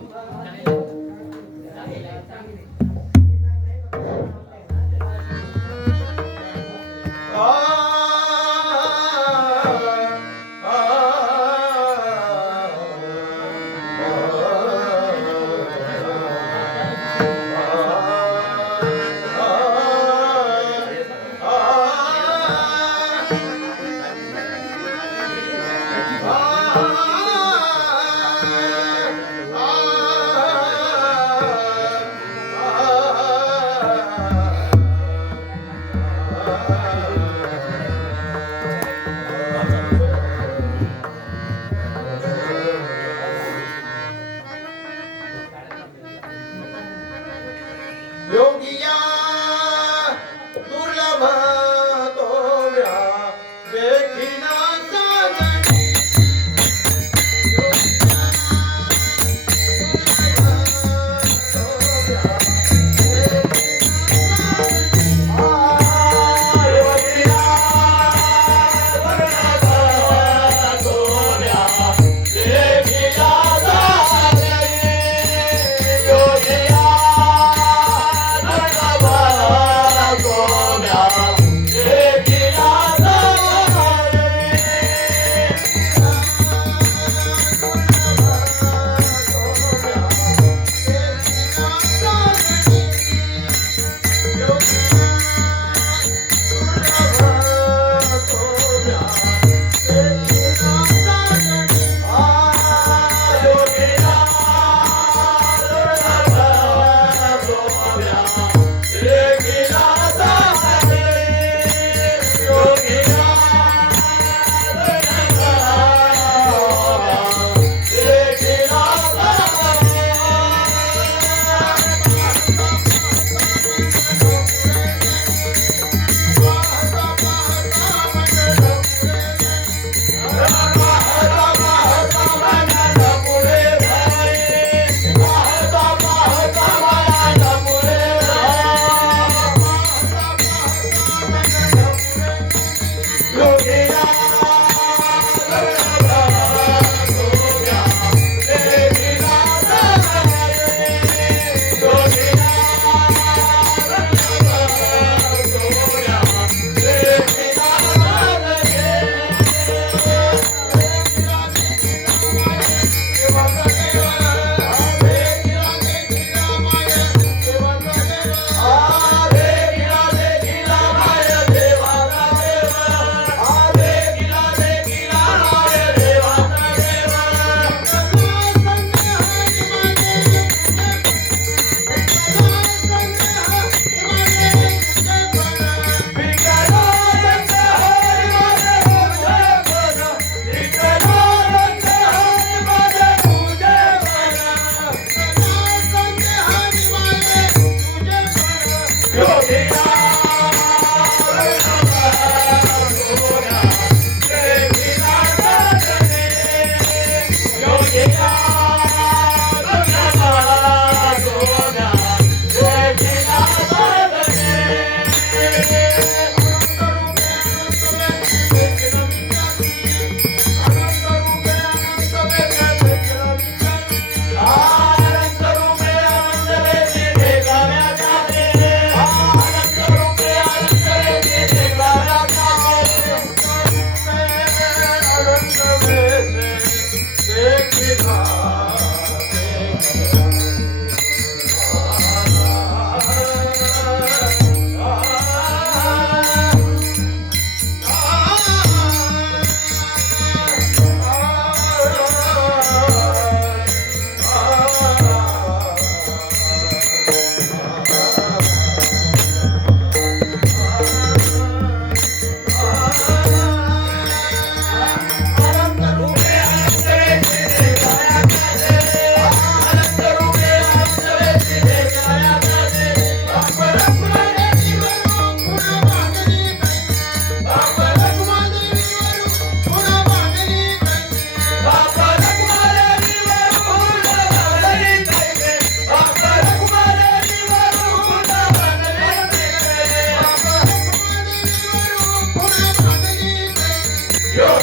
Amém.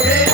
네.